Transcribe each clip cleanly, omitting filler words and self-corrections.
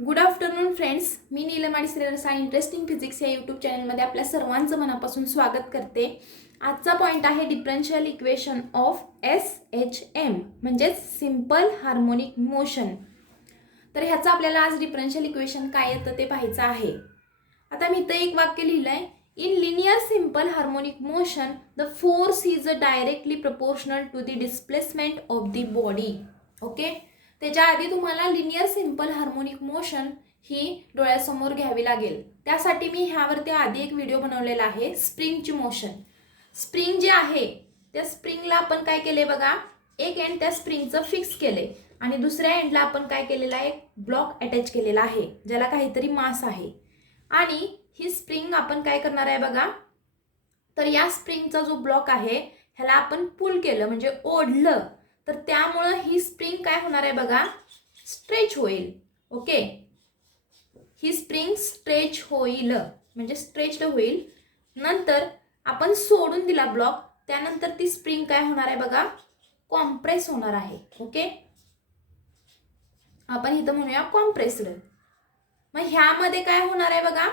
Good afternoon friends. मी नीलम आणि श्रेयस आणि इंटरेस्टिंग फिजिक्स या यूट्यूब चॅनलमध्ये आपल्या सर्वांचं मनापासून स्वागत करते. आजचा पॉईंट आहे डिफरन्शियल इक्वेशन ऑफ SHM म्हणजेच सिंपल हार्मोनिक मोशन. तर ह्याचं आपल्याला आज डिफरन्शियल इक्वेशन काय येतं ते पाहायचं आहे. आता मी इथं एक वाक्य लिहिलंय. In linear simple harmonic motion the force is directly proportional to the displacement of the body. Okay, त्याच्या आधी तुम्हाला लिनियर सिंपल हार्मोनिक मोशन ही डोळ्यासमोर घ्यावी लागेल. त्यासाठी मी ह्यावरती आधी एक व्हिडिओ बनवलेला आहे स्प्रिंगची मोशन. स्प्रिंग जे आहे त्या स्प्रिंगला आपण काय केले बघा, एक एंड त्या स्प्रिंगचं फिक्स केले आणि दुसऱ्या एंडला आपण काय केलेला आहे, एक ब्लॉक अटॅच केलेला आहे ज्याला काहीतरी मास आहे. आणि ही स्प्रिंग आपण काय करणार आहे बघा, तर या स्प्रिंगचा जो ब्लॉक आहे ह्याला आपण पुल केलं म्हणजे ओढलं, तर त्यामुळं ही स्प्रिंग काय होणार आहे बघा, स्ट्रेच होईल. ओके, ही स्प्रिंग स्ट्रेच होईल म्हणजे स्ट्रेच्ड होईल. नंतर आपण सोडून दिला ब्लॉक, त्यानंतर ती स्प्रिंग काय होणार आहे बघा, कॉम्प्रेस होणार आहे. ओके, आपण इथं म्हणूया कॉम्प्रेस्ड. मग ह्यामध्ये काय होणार आहे बघा,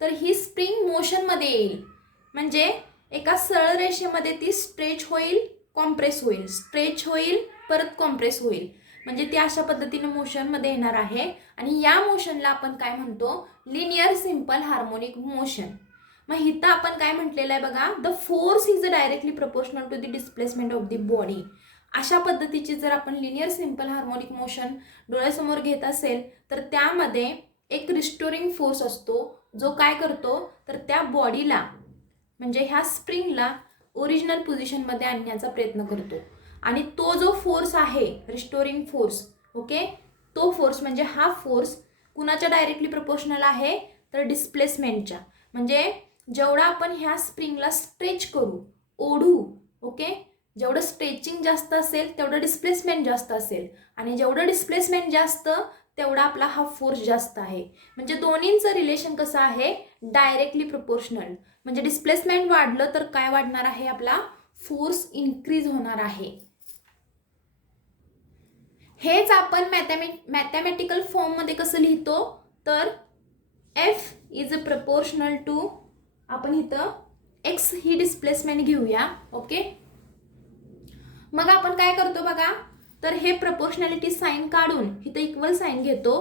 तर ही स्प्रिंग मोशन मध्ये येईल म्हणजे एका सरळ रेषेमध्ये ती स्ट्रेच होईल, कॉम्प्रेस होईल, स्ट्रेच होईल, परत कॉम्प्रेस होईल, म्हणजे ती अशा पद्धतीने मोशन मध्ये येणार आहे. आणि या मोशनला आपण काय म्हणतो, लिनियर सिंपल हार्मोनिक मोशन. मग इथं आपण काय म्हटलेलं आहे बघा, the force is directly proportional to the displacement of the body. अशा पद्धतीची जर आपण लिनियर सिंपल हार्मोनिक मोशन डोळ्यासमोर घेत असेल तर त्यामध्ये एक रिस्टोरिंग फोर्स असतो जो काय करतो, तर त्या बॉडीला म्हणजे ह्या स्प्रिंगला ओरिजिनल पोझिशनमध्ये आणण्याचा प्रयत्न करतो. आणि तो जो फोर्स आहे रिस्टोरिंग फोर्स, ओके, तो फोर्स म्हणजे हा फोर्स कुणाच्या डायरेक्टली प्रपोर्शनल आहे, तर डिस्प्लेसमेंटच्या. म्हणजे जेवढा आपण ह्या स्प्रिंगला स्ट्रेच करू, ओढू, ओके, जेवढं स्ट्रेचिंग जास्त असेल तेवढं डिस्प्लेसमेंट जास्त असेल, आणि जेवढं डिस्प्लेसमेंट जास्त तेवढा आपला हा फोर्स जास्त आहे. म्हणजे दोन्हींचं रिलेशन कसं आहे, डायरेक्टली प्रपोर्शनल. म्हणजे डिस्प्लेसमेंट वाढलं तर काय वाढणार आहे, आपला फोर्स इन्क्रीज होणार आहे. हेच आपण मॅथमॅटिकल फॉर्ममध्ये कसं लिहितो, तर F इज प्रपोर्शनल टू, आपण इथं x ही डिस्प्लेसमेंट घेऊया. ओके, मग आपण काय करतो बघा, तर हे प्रपोर्शनॅलिटी साइन काढून इथं इक्वल साइन घेतो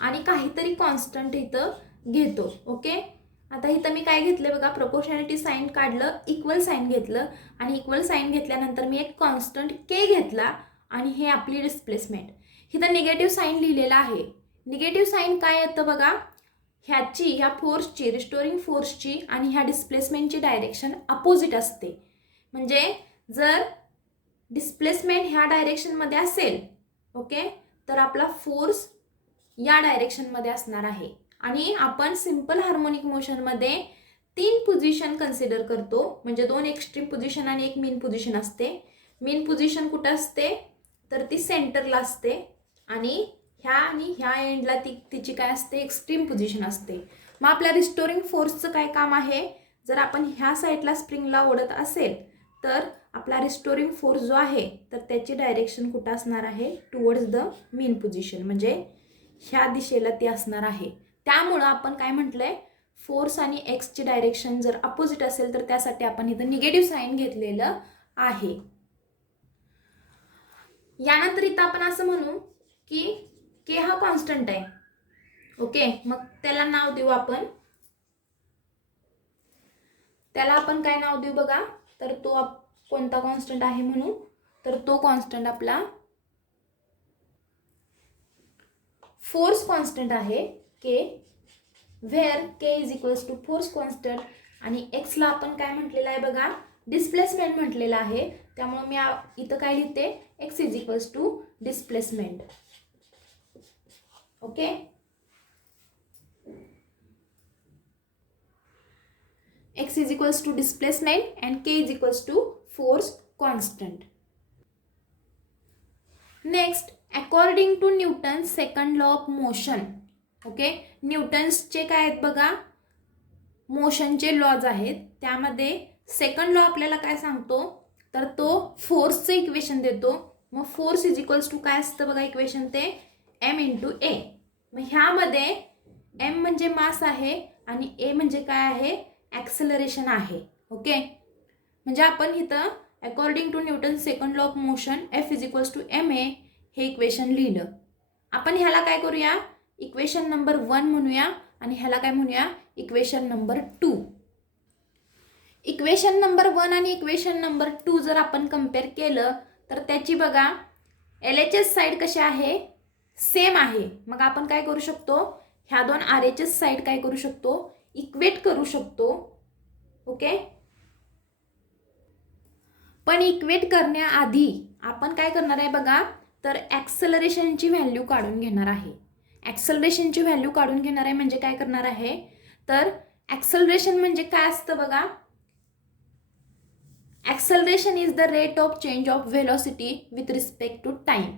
आणि काहीतरी कॉन्स्टंट इथं घेतो. ओके, आता इथं मी काय घेतलं बघा, प्रपोर्शनॅलिटी साइन काढलं, इक्वल साइन घेतलं आणि इक्वल साइन घेतल्यानंतर मी एक कॉन्स्टंट k घेतला आणि हे आपली डिस्प्लेसमेंट. इथं निगेटिव्ह साइन लिहिलेला आहे. निगेटिव्ह साइन काय येतं बघा, ह्या फोर्सची, रिस्टोरिंग फोर्सची आणि ह्या डिस्प्लेसमेंटची डायरेक्शन अपोजिट असते. म्हणजे जर डिस्प्लेसमेंट ह्या डायरेक्शनमध्ये असेल, ओके, तर आपला फोर्स या डायरेक्शनमध्ये असणार आहे. आणि आपण सिंपल हार्मोनिक मोशनमध्ये 3 पोझिशन कन्सिडर करतो, म्हणजे 2 एक्स्ट्रीम पोझिशन आणि एक मीन पोझिशन असते. मीन पोझिशन कुठं असते, तर ती सेंटरला असते आणि ह्या एंडला तिची काय असते, एक्स्ट्रीम पोझिशन असते. मग आपल्या रिस्टोरिंग फोर्सचं काय काम आहे, जर आपण ह्या साईडला स्प्रिंगला ओढत असेल तर आपला रिस्टोरिंग फोर्स जो आहे तर त्याची डायरेक्शन कुठं असणार आहे, टुवर्ड्स द मीन पोझिशन, म्हणजे ह्या दिशेला ती असणार आहे. त्यामुळं आपण काय म्हटलंय, फोर्स आणि एक्सची डायरेक्शन जर अपोजिट असेल तर त्यासाठी आपण इथं निगेटिव्ह साइन घेतलेलं आहे. यानंतर इथं आपण असं म्हणू की k हा कॉन्स्टंट आहे. ओके, मग त्याला नाव देऊ आपण, त्याला आपण काय नाव देऊ बघा, तर तो कोणता कॉन्स्टंट आहे म्हणू, तर तो कॉन्स्टंट आपला फोर्स कॉन्स्टंट आहे k, where k is equals to force constant आणि x ला आपण काय म्हटलेलं आहे बघा, डिस्प्लेसमेंट म्हटलेलं आहे. त्यामुळे मी इथं काय लिहिते, x is equals to displacement. Okay, x is equals to displacement and k is equals to force constant. Next, according to Newton's second law of motion. Okay, न्यूटन्सचे काय आहेत बघा, मोशनचे लॉज आहेत. त्यामध्ये सेकंड लॉ आपल्याला काय सांगतो, तर तो फोर्सचं इक्वेशन देतो. मग फोर्स इज इक्वल्स टू काय असतं बघा इक्वेशन, ते m × a. मग ह्यामध्ये m म्हणजे मास आहे आणि a म्हणजे काय आहे, ॲक्सेलरेशन आहे. ओके, म्हणजे आपण इथं according to Newton second law of motion F is equals to ma हे इक्वेशन लिहिलं. आपण ह्याला काय करूया, इक्वेशन नंबर 1 म्हणूया आणि ह्याला काय म्हणूया, इक्वेशन नंबर 2. इक्वेशन नंबर 1 आणि इक्वेशन नंबर 2 जर आपण कम्पेअर केलं तर त्याची बघा LHS साईड कशी आहे, सेम आहे. मग आपण काय करू शकतो, ह्या दोन RHS साईड काय करू शकतो, इक्वेट करू शकतो. ओके, पण इक्वेट करण्याआधी आपण काय करणार आहे बघा, तर ॲक्सेलरेशनची व्हॅल्यू काढून घेणार आहे. ॲक्सेलरेशनची व्हॅल्यू काढून घेणार आहे म्हणजे काय करणार आहे, तर ॲक्सेलरेशन म्हणजे काय असतं बघा, acceleration is the rate of change of velocity with respect to time.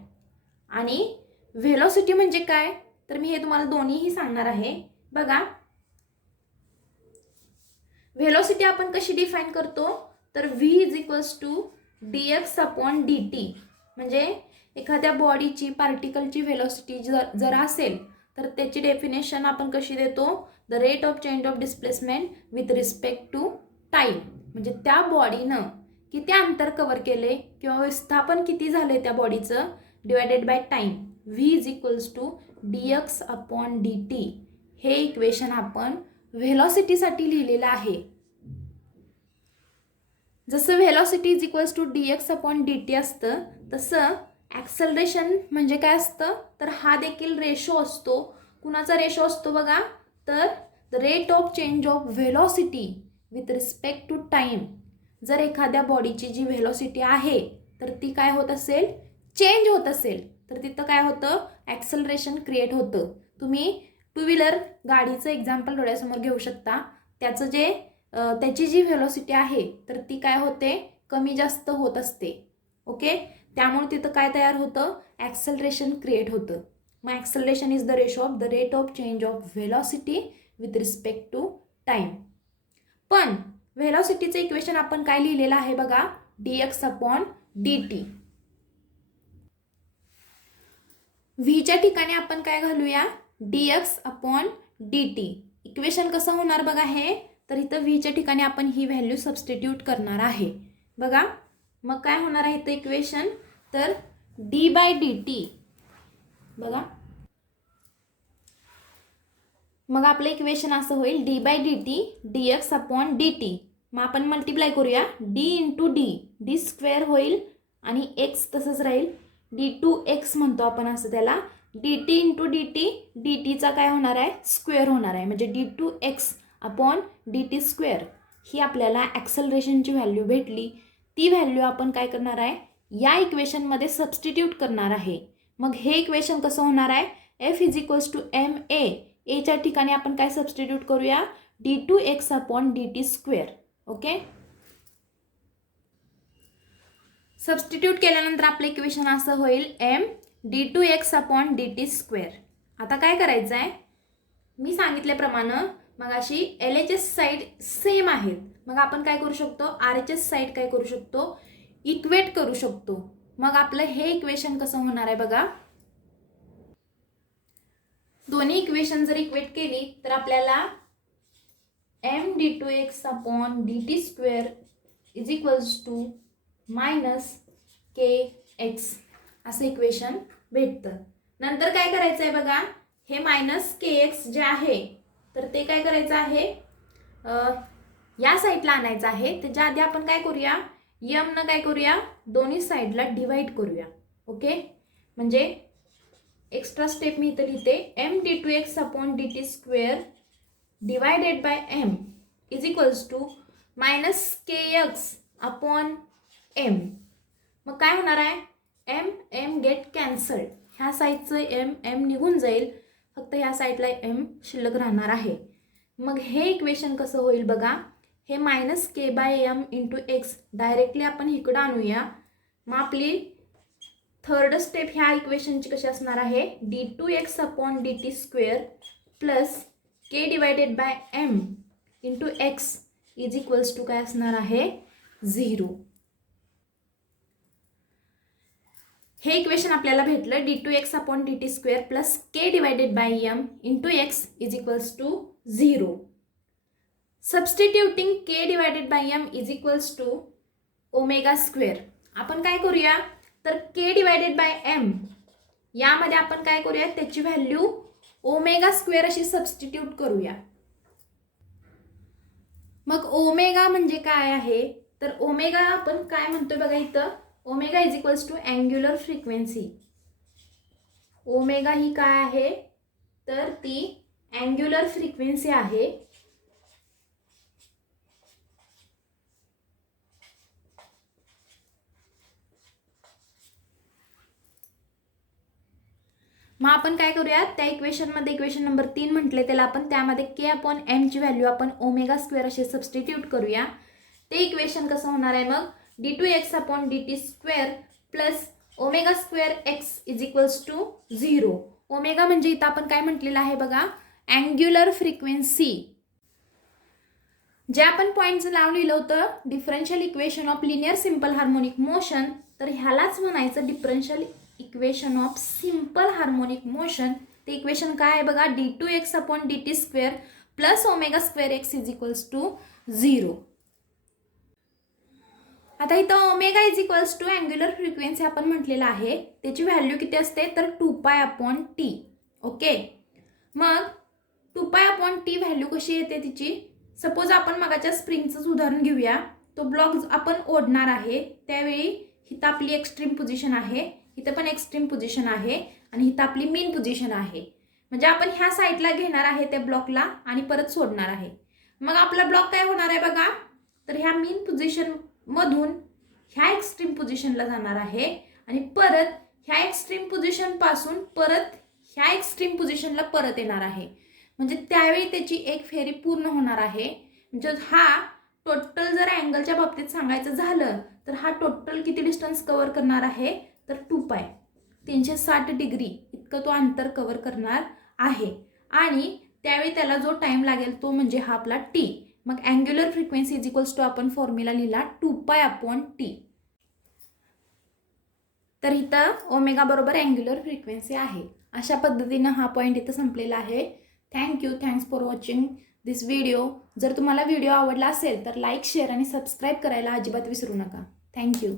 आणि व्हेलॉसिटी म्हणजे काय, तर मी हे तुम्हाला दोन्हीही सांगणार आहे. बघा, व्हेलॉसिटी आपण कशी डिफाईन करतो, तर v is equals to dx upon dt. म्हणजे एखाद्या बॉडीची पार्टिकलची व्हेलॉसिटी जर असेल तर त्याची डेफिनेशन आपण कशी देतो, the rate of change of displacement with respect to time. म्हणजे त्या बॉडीनं किती अंतर कव्हर केले किंवा विस्थापन किती झाले त्या बॉडीचं divided by time. v is equals to dx upon dt हे इक्वेशन आपण व्हेलॉसिटीसाठी लिहिलेलं आहे. जसं velocity is equals to dx upon dt असतं, तसं ॲक्सेलरेशन म्हणजे काय असतं, तर हा देखील रेशो असतो. कुणाचा रेशो असतो बघा, तर the rate of change of velocity with respect to time. जर एखाद्या बॉडीची जी व्हेलॉसिटी आहे तर ती काय होत असेल, चेंज होत असेल, तर तिथं काय होतं, ॲक्सेलरेशन क्रिएट होतं. तुम्ही टू व्हीलर गाडीचं एक्झाम्पल डोळ्यासमोर घेऊ शकता. त्याची जी व्हेलॉसिटी आहे तर ती काय होते, कमी जास्त होत असते. ओके, त्यामुळे तिथं काय तयार होतं, ॲक्सेलरेशन क्रिएट होतं. मग acceleration is the ratio of the rate of change of velocity with respect to time. पण व्हेलॉसिटीचं इक्वेशन आपण काय लिहिलेलं आहे बघा, dx अपॉन dt. व्हीच्या ठिकाणी आपण काय घालूया, dx अपॉन dt. इक्वेशन कसं होणार बघा हे, तर इथं व्हीच्या ठिकाणी आपण ही व्हॅल्यू सबस्टिट्यूट करणार आहे. बघा, मग काय होणार आहे इथं इक्वेशन, तर d बाय dt. बघा, मग आपलं इक्वेशन असं होईल d by dt dx upon dt. मग आपण मल्टिप्लाय करूया, d इंटू d स्क्वेअर होईल आणि x तसंच राहील, d2x म्हणतो आपण असं त्याला. dt इंटू dtचा काय होणार आहे, स्क्वेअर होणार आहे. म्हणजे d2x अपॉन dt स्क्वेअर ही आपल्याला ॲक्सेलरेशनची व्हॅल्यू भेटली. ती व्हॅल्यू आपण काय करणार आहे, या इक्वेशनमध्ये सबस्टिट्यूट करणार आहे. मग हे इक्वेशन कसं होणार आहे, f is equals to ma. एच्या ठिकाणी आपण काय सबस्टिट्यूट करूया, d2x upon dt square. Okay, substitute केल्यानंतर आपलं इक्वेशन असं होईल m d2x upon dt square. आता काय करायचं आहे, मी सांगितल्याप्रमाणे मग अशी LHS साईड सेम आहेत. मग आपण काय करू शकतो, RHS साईड काय करू शकतो, इक्वेट करू शकतो. मग आपलं हे इक्वेशन कसं होणार आहे बघा, दोन्ही इक्वेशन जर इक्वेट केली तर आपल्याला m d2x upon dt square is equals to minus kx असं इक्वेशन भेटतं. नंतर काय करायचं आहे बघा, हे मायनस kx जे आहे तर ते काय करायचं आहे, या साईडला आणायचं आहे. त्याच्या आधी आपण काय करूया, m न काय करूया, दोन्ही साईडला डिवाइड करूया. ओके, म्हणजे एक्स्ट्रा स्टेप मी इथं लिहिते, m d2x upon dt square divided by m is equals to minus kx upon m. मग काय होणार आहे, m गेट कॅन्सल्ड. ह्या साईडचं m निघून जाईल, फक्त ह्या साईडला m शिल्लक राहणार आहे. मग हे इक्वेशन कसं होईल बघा, हे minus k by m into x directly आपण इकडं आणूया. मग आपली थर्ड स्टेप ह्या इक्वेशनची कशी असणार आहे, d2x upon dt square plus k divided by m into x is equals to काय असणार आहे, 0. हे इक्वेशन आपल्याला भेटलं d2x/dt² plus k divided by m into x is equals to 0. Substituting k divided by m is equals to ω². आपण काय करूया तर k डिवायडेड बाय m यामध्ये आपण काय करूया त्याची व्हॅल्यू ω² अशी सबस्टिट्यूट करूया. मग ओमेगा म्हणजे काय आहे तर ओमेगा आपण काय म्हणतोय बघा इथं omega is equals to angular frequency. Omega ही काय आहे तर ती अँग्युलर फ्रिक्वेन्सी आहे. मग आपण काय करूया त्या इक्वेशनमध्ये इक्वेशन नंबर 3 म्हटले त्याला आपण त्यामध्ये k/m ची व्हॅल्यू आपण ω² असे सबस्टिट्यूट करूया. ते इक्वेशन कसं होणार आहे मग d2x/dt² plus ω²x is equals to 0. Omega म्हणजे इथं आपण काय म्हटलेलं आहे बघा अँग्युलर फ्रिक्वेन्सी. जे आपण पॉईंट्स लावून लिहिलं होतं differential equation of linear simple harmonic motion तर ह्यालाच म्हणायचं differential equation of simple harmonic motion. ते इक्वेशन काय आहे बघा d2x/dt² plus ω²x is equals to 0. आता इथं omega is equals to angular frequency आपण म्हटलेलं आहे त्याची व्हॅल्यू किती असते तर 2π/t. ओके मग 2π/t व्हॅल्यू कशी येते तिची सपोज आपण मगाच्या स्प्रिंगचंच उदाहरण घेऊया. तो ब्लॉक आपण ओढणार आहे त्यावेळी इथं आपली एक्स्ट्रीम पोझिशन आहे इथं पण एक्स्ट्रीम पोझिशन आहे आणि इथं आपली मीन पोझिशन आहे. म्हणजे आपण ह्या साईडला घेणार आहे त्या ब्लॉकला आणि परत सोडणार आहे. मग आपला ब्लॉक काय होणार आहे बघा तर ह्या मीन पोझिशन मधून ह्या एक्स्ट्रीम पोझिशनला जाणार आहे आणि परत ह्या एक्स्ट्रीम पोझिशन पासून परत ह्या एक्स्ट्रीम पोझिशनला परत येणार आहे. म्हणजे त्यावेळी त्याची एक फेरी पूर्ण होणार आहे. म्हणजे हा टोटल जर अँगलच्या बाबतीत सांगायचं झालं तर हा टोटल किती डिस्टन्स कव्हर करणार आहे तर 2π 360 डिग्री इतकं तो अंतर कव्हर करणार आहे आणि त्यावेळी त्याला जो टाइम लागेल तो म्हणजे हा आपला t. मग angular frequency is equals to आपण फॉर्म्युला लिहिला 2π/t. तर इथं ओमेगा बरोबर अँग्युलर फ्रिक्वेन्सी आहे. अशा पद्धतीनं हा पॉईंट इथं संपलेला आहे. Thanks for watching this video. जर तुम्हाला व्हिडिओ आवडला असेल तर लाईक शेअर आणि सबस्क्राईब करायला अजिबात विसरू नका. थँक्यू.